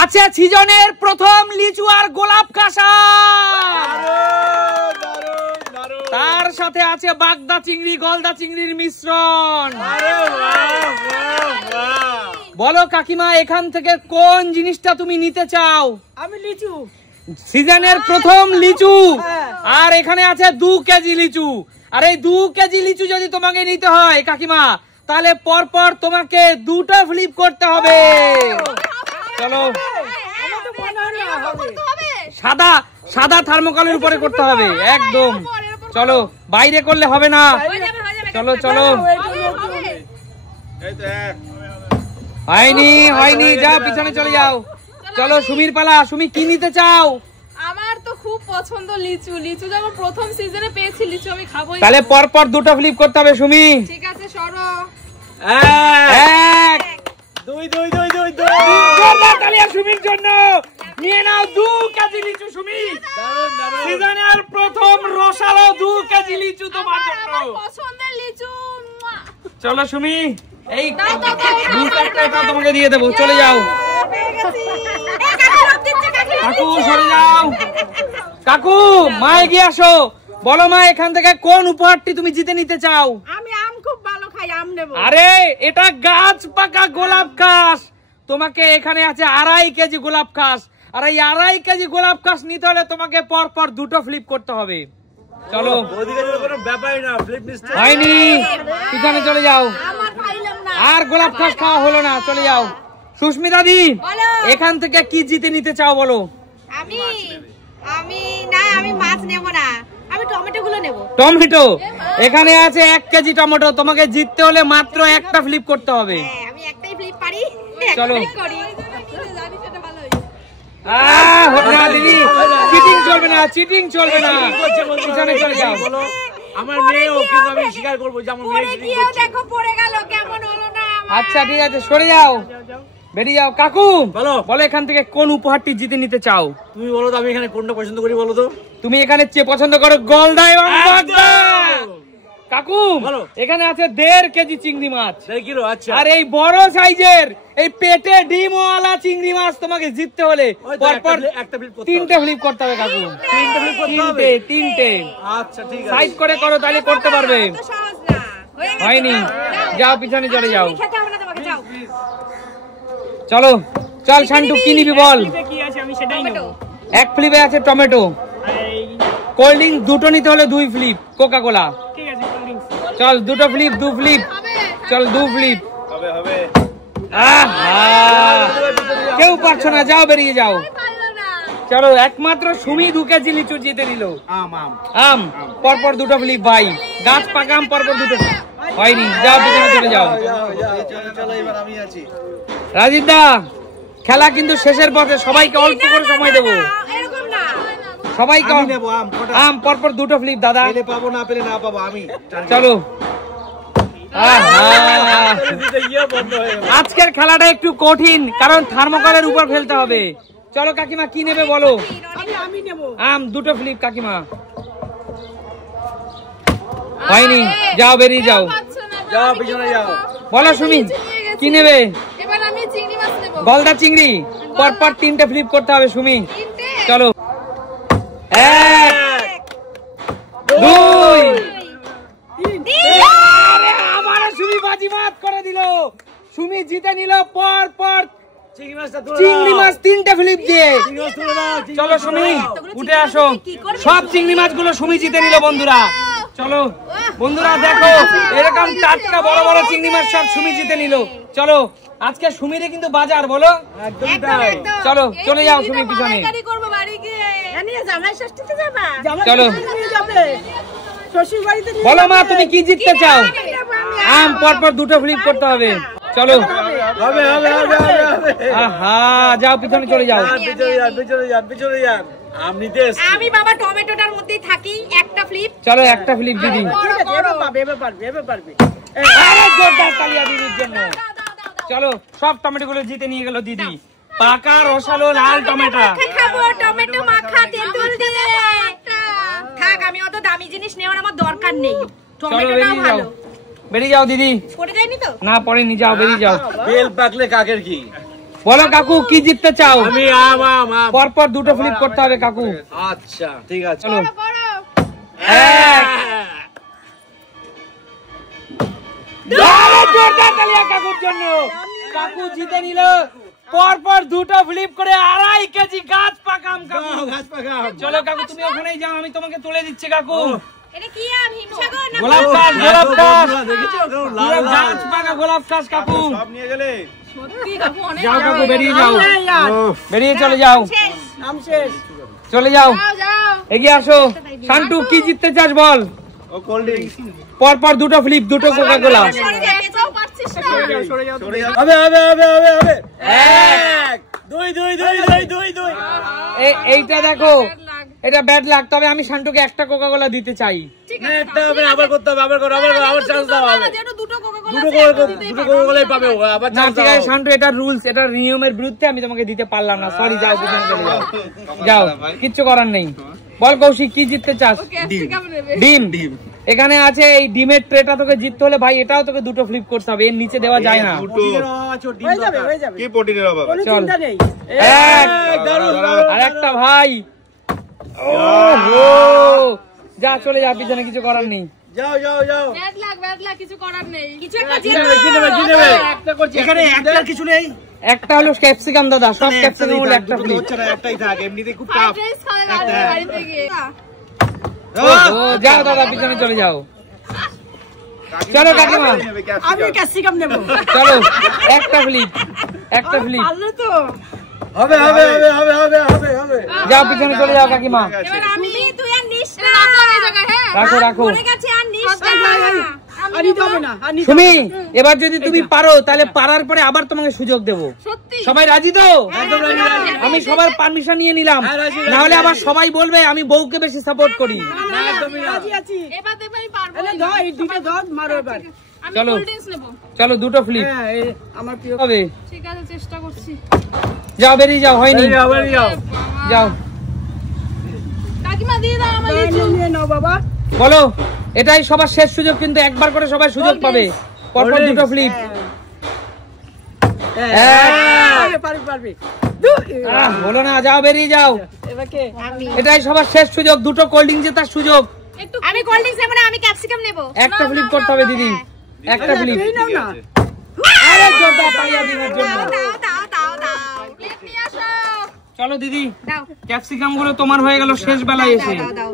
আছে সিজনের প্রথম লিচু আর গোলাপ কাঁসা, তার সাথে আছে বাগদা চিংড়ি গলদা চিংড়ির মিশ্রণ। বলো কাকিমা এখান থেকে কোন জিনিসটা তুমি নিতে চাও? আমি লিচু, সিজনের প্রথম লিচু, আর এখানে আছে 2 কেজি লিচু। আর এই 2 কেজি লিচু যদি তোমাকে নিতে হয় কাকিমা, তাহলে পরপর তোমাকে 2টা ফ্লিপ করতে হবে। চলো, সাদা সাদা থার্মোকলের উপরে করতে হবে একদম। চলো, বাইরে করলে হবে না। চলো চলো, হয়নি হয়নি, যাও পিছনে চলে যাও। চলো সুমির পালা। সুমি কি নিতে চাও? আমার তো খুব পছন্দ লিচু, লিচু যখন প্রথম সিজনে পেয়েছি লিচু আমি খাবোই। তাহলে পরপর 2টা ফ্লিপ করতে হবে সুমি। ঠিক আছে, সরো। 1 2 2 2 2 2 তালিয়া সুমির জন্য। নিয়ে নাও 2 কেজি লিচু সুমি। সিজনের প্রথম রসালো 2 কেজি লিচু তোমার জন্য। আমার পছন্দের লিচু। চলো সুমি, এই এটা তোমাকে দিয়ে দেবো। চলে যাও কাকু, সরে যাও। কাকু, মা এগিয়ে আসো। বলো মা, এখান থেকে কোন উপহারটি তুমি জিতে নিতে চাও? আমি আম খুব ভালো খাই, আম নেব। আরে এটা গাছ পাকা গোলাপ ঘাস। তোমাকে এখানে আছে 2.5 কেজি গোলাপ ঘাস। আর এই 2.5 কেজি গোলাপ ঘাস নিতে হলে তোমাকে পরপর 2টো ফ্লিপ করতে হবে। চলো, হয়নি, পিছনে চলে যাও। আর গোলাপ ঘাস খাওয়া হলো না, চলে যাও। সুস্মিতা দি, এখান থেকে কি জিতে নিতে চাও বলো? আমি না, আমি মাছ নেব না, আমি টমেটো গুলো নেব। টমেটো? এখানে আছে 1 কেজি টমেটো। তোমাকে জিততে হলে মাত্র 1টা ফ্লিপ করতে হবে। আমি একটাই ফ্লিপ পারি। চলো, করি। দিদি, চিটিং চলবে না, চিটিং চলবে না। পিছনে চলে যাও। আমার মেয়েও, কিন্তু আমি স্বীকার করবো যে আমার মেয়ে চিটিং করছে। দেখো পড়ে গেল, কেমন হলো না। আচ্ছা ঠিক আছে, সরে যাও, বেরিয়ে যাও। কাকু বলো, এখান থেকে কোন উপহারটি জিতে নিতে চাও? তুমি বলো তো, আমি এখানে কোনটা পছন্দ করি বলো তো? তুমি এখানে পছন্দ করো গলদা এবং বাগদা। কাকু এখানে আছে 1.5 কেজি চিংড়ি মাছ। 1.5 কিলো? আচ্ছা। আর এই বড় সাইজের এই পেটে ডিমওয়ালা চিংড়ি মাছ তোমাকে জিততে হলে পরপর 3টে ফ্লিপ করতে হবে কাকু। 3টে ফ্লিপ করতে হবে? 3টে। আচ্ছা ঠিক আছে, সাইড করে করো, তাহলে করতে পারবে। হয়নি, যাও পিছনে চলে যাও। চলো, চল শান্টু, কি নিবি বল? এক ফ্লিপে আছে টমেটো। কোল্ড ড্রিঙ্ক 2টো নিতে হলে 2 ফ্লিপ। কোকা কোলা? চল 2টো ফ্লিপ, 2 ফ্লিপ। চল 2 ফ্লিপ। কেউ পারছো না, যাও বেরিয়ে যাও। চলো, একমাত্র সুমি 2 কেজি লিচু জিতে নিল। আম পরপর 2টো ফ্লিপ ভাই। গাছ পাকা আম পরপর 2টো। হয়নি, যাও পিছনে চলে যাও। রাজীব দা, খেলা কিন্তু শেষের পথে। সবাইকে অল্প করে সময় দেবো। সবাইকে আম পরপর 2টো ফ্লিপ দাদা। পাবো না, পেলে না পাবো আমি। চলো, আজকের খেলাটা একটু কঠিন, কারণ থার্মোকলের উপর ফেলতে হবে। চলো কাকিমা, কি নেবে বলো? আম 2টো ফ্লিপ কাকিমা। হয়নি, যাও বেরিয়ে যাও। যাও পিছনে যাও। বলো সুমি, কি নেবে? এবার আমি চিংড়ি মাছ নেব। গলদা চিংড়ি পরপর 3টে ফ্লিপ করতে হবে সুমি। চলো, 1 2 আবার সুমি বাজিমাত করে দিল। সুমি জিতে নিল পরপর চিংড়ি মাছ 3টে ফ্লিপ দিয়ে। চলো সুমি, উঠে আসো। সব চিংড়ি মাছগুলো সুমি জিতে নিল বন্ধুরা। চলো বন্ধুরা, দেখো এরকম টাটকা বড় বড় চিংড়ি মাছ সব সুমি জিতে নিল। চলো, আজকে সুমিরে কিন্তু বাজার, বলো? চলো চলে যাও সুমি পিছনে। চলো, বলো মা, তুমি কি জিততে চাও? আম পরপর 2টো ফ্লিপ করতে হবে। চলো, আহা, যাও পিছনে চলে যাও। আমি বাবা টমেটোটার মধ্যেই থাকি। একটা ফ্লিপ। চলো, একটা ফ্লিপ দিদি। আরে জোরদার তালিয়া দিদির জন্য। চলো, সব টমেটো গুলো জিতে নিয়ে গেল দিদি। পাকা রসালো লাল টমেটো। টমেটো মাখা তেঁতুল দিয়ে। থাক, আমি অত দামি জিনিস নেওয়ার আমার দরকার নেই। টমেটোটাও ভালো। বেরিয়ে যাও দিদি। পড়ে যায়নি তো? না পড়েনি, যাও বেরিয়ে যাও। বেল পাকলে কাকের কি? বলো কাকু কি জিততে চাও? আমি পরপর দুটো ফ্লিপ করতে হবে কাকু। আচ্ছা ঠিক আছে চলো। করো। জোরদার তালিয়া কাকুর জন্য। কাকু জিতে নিল পরপর দুটো ফ্লিপ করে 2.5 কেজি গাছ পাকাম কাকু। গাছ পাকা চলো কাকু তুমি ওখানেই যাও, আমি তোমাকে তুলে দিচ্ছি কাকু। এটা কি আম হিমসাগর না গোলাপ গাছ, গোলাপ গাছ, দেখেছো পুরো গাছ পাকা গোলাপ গাছ কাকু। সব নিয়ে গেলে সত্যি কাকু অনেক যাও কাকু বেরিয়ে যাও, ওহ, বেরিয়ে চলে যাও, চলে যাও, যাও যাও এগিয়ে আসো। শান্টু কি জিততে চাস বল? ও কোল্ড ড্রিঙ্কস পরপর দুটো ফ্লিপ, দুটো কোকা কোলা। দেখতেও পারছিস না সরে যাও হবে 1 2 2 এইটা দেখো, Bad luck। এটা ব্যাড লাগ। তবে আমি শান্টুকে একটা কোকা কোলা দিতে চাই। ঠিক না আছে একটা হবে আবার করতে হবে আবার করো আবার চান্স দাও আবার যেহেতু দুটো কোকা-কোলা দুটো কোকাকোলাই পাবে ও, আবার না চান্স ঠিক দাও আছে শান্টু, এটা রুলস, এটা নিয়মের বিরুদ্ধে আমি তোমাকে দিতে পারলাম না। সরি, যাও পিছনে চলে যাও, যাও, কিচ্ছু করার নেই। বল কৌশিক কি জিততে চাস? ক্যাপসিকাম নেবে ডিম। এখানে আছে এই ডিমের ট্রেটা, তোকে জিততে হলে ভাই এটাও তোকে দুটো ফ্লিপ করতে হবে, এর নিচে দেওয়া যায় না। কি প্রোটিনের অভাব চল আর একটা ভাই, যা চলে যা পিছনে, কিছু করার নেই। যাও ব্যাড লাক কিছু করার নেই কিছু একটা কি নেবে এখানে একটা কিছু নেই একটা হলো ক্যাপসিকাম দাদা, সব ক্যাপসিকাম হলো একটা ফ্লিপ। একটাই থাক এমনিতে খুব ফ্রাইড টাফ রাইস খাওয়া যাবে বাড়ি থেকে যাও দাদা পিছনে চলে যাও। চলো কাকিমা, আমি ক্যাপসিকাম নেব। চলো একটা ফ্লিপ, একটা ফ্লিপ। পারলে তো হবে যাও পিছনে চলে যাও কাকিমা। এবার আমি তুই আর নিস এটা রাখলাম এই জায়গায় হ্যাঁ রাখো রাখো। মরে গেছে আর নিস না আর নিতে হবে না, আর নিতে সুমি এবার যদি তুমি পারো তাহলে পারার পরে আবার তোমাকে সুযোগ দেবো। সত্যি সবাই রাজি তো? আমি সবার পারমিশন নিয়ে নিলাম, না হলে আবার সবাই বলবে আমি বউকে বেশি সাপোর্ট করি। রাজি আছি। এবার দেখবে আমি পারবো আরে ধর এই দুটো ধর, মারো এবার। আমি চলো। কোল্ড ড্রিঙ্কস নেব চলো দুটো ফ্লিপ হ্যাঁ, এই আমার প্রিয়। হবে। ঠিক আছে চেষ্টা করছি যাও বেরিয়ে যাও, হয়নি, যাও। কাকিমা দিয়ে দাও আমার নিয়ে লিচু নিয়ে নাও বাবা। বলো এটাই সবার শেষ সুযোগ, কিন্তু একবার করে সবাই সুযোগ পাবে। পরপর দুটো ফ্লিপ। পারবি। বলো না, যাও বেরিয়ে যাও। এবার কে? এটাই সবার শেষ সুযোগ, দুটো কোল্ড ড্রিঙ্ক জেতার সুযোগ। একটু আমি কোল্ড ড্রিঙ্কস নেব না, আমি ক্যাপসিকাম নেব। একটা ফ্লিপ করতে হবে দিদি, একটা ফ্লিপ। এই নাও না। আরে জোরদার তালিয়া দিদির জন্য। দাও। প্লেট নিয়ে আসো চলো দিদি, দাও ক্যাপসিকাম গুলো তোমার হয়ে গেল শেষ বেলায় এসে। দাও।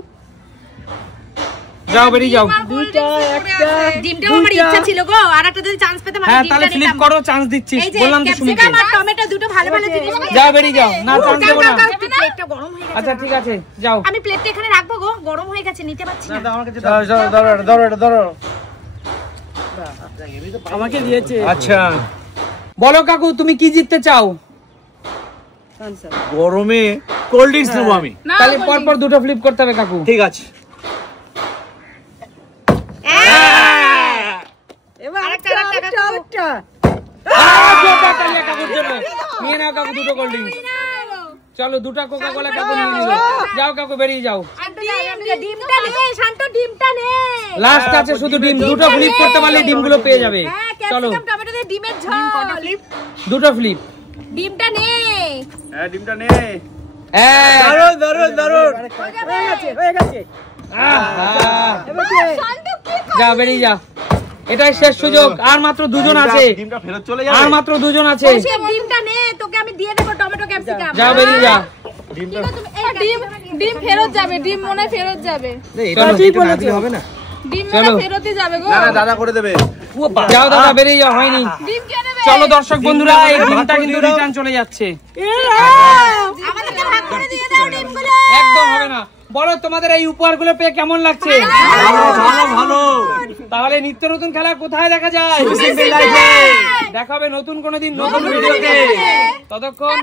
যাও বেরিয়ে যাও। দুইটা, একটা। ডিমটাও আমার ইচ্ছা ছিল গো, আর একটা যদি চান্স পেতাম আমি হ্যাঁ ডিমটা তাহলে ফ্লিপ নিতাম। করো, চান্স দিচ্ছি, এই যে বললাম তো সুমিকে। ক্যাপসিকাম আর টমেটো দুটো ভালো জিনিস। যাও বেরিয়ে যাও, না চান্স দেবো না। প্লেটটা গরম হয়ে গেছে। আচ্ছা ঠিক আছে যাও। আমি প্লেটটা এখানে রাখবো গো, গরম হয়ে গেছে, নিতে পারছি না। ধরো আমাকে দিয়েছে। আচ্ছা বলো কাকু তুমি কি জিততে চাও? গরমে কোল্ড ড্রিঙ্কস নেবো আমি না তাহলে পরপর দুটো ফ্লিপ করতে হবে কাকু। ঠিক আছে এবার আরেকটা, আরেকটা। জোরদার তালিয়া কাকুর জন্য। নিয়ে নাও কাকু দুটো কোল্ড ড্রিঙ্ক। চলো দুটো কোকা কোলা কাকু নিয়ে নিল। যাও কাকু বেরিয়ে যাও। ডিমটা নে, শান্ত ডিমটা নে। লাস্ট আছে শুধু ডিম, দুটো ফ্লিপ করতে পারলে ডিমগুলো পেয়ে যাবে। হ্যাঁ, চলো ক্যাপসিকাম টমেটো দিয়ে ডিমের ঝোল। দুটো ফ্লিপ। ডিমটা নে। হ্যাঁ ডিমটা নে হ্যাঁ দারুন হয়ে গেছে। এবার কে? যা বেরিয়ে যা, এটাই শেষ সুযোগ। আর মাত্র দুজন আছে, ডিমটা ফেরত চলে আর যাবে মাত্র দুজন আছে। সে ডিমটা নে, তোকে আমি দিয়ে দেব টমেটো ক্যাপসিকাম। যা বেরিয়ে যা। ডিমটা ডিম ফেরত যাবে, ডিম মনে হয় ফেরত যাবে, চলো ঠিক বলেছো। হবে না ডিম চলো। মনে ফেরতই যাবে গো। না দাদা করে দেবে যাও দাদা বেরিয়ে যাও, হয়নি। ডিম কে নেবে? চলো দর্শক বন্ধুরা, এই ডিমটা কিন্তু রিটার্ন চলে যাচ্ছে। আমাদেরকে ভাগ করে দিয়ে দাও ডিমগুলো। একদম হবে না। বলো তোমাদের এই উপহারগুলো পেয়ে কেমন লাগছে? ভালো তাহলে নিত্য নতুন খেলা কোথায় দেখা যায়? দেখা হবে নতুন কোনো দিন নতুন ভিডিওতে। ততক্ষণ